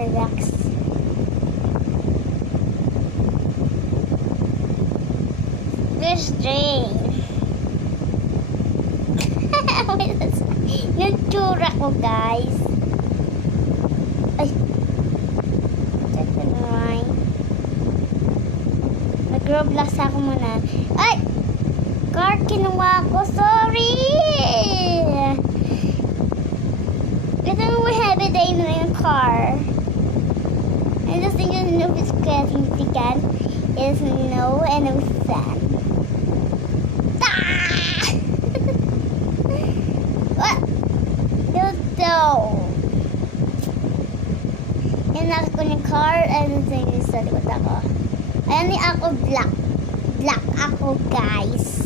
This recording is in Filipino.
Relax. This drink. Yung tsura ko, guys. Ay. Check it right. Mag-roblox ako muna. Ay! Car, kinuha ko. Sorry! Ito mo heavy day na yung car. I just think you know it's getting again. It's no and no sand. Ah! What? No. Yan ako yung car and then sa likod ako. Ayan ni ako black. Black ako, guys.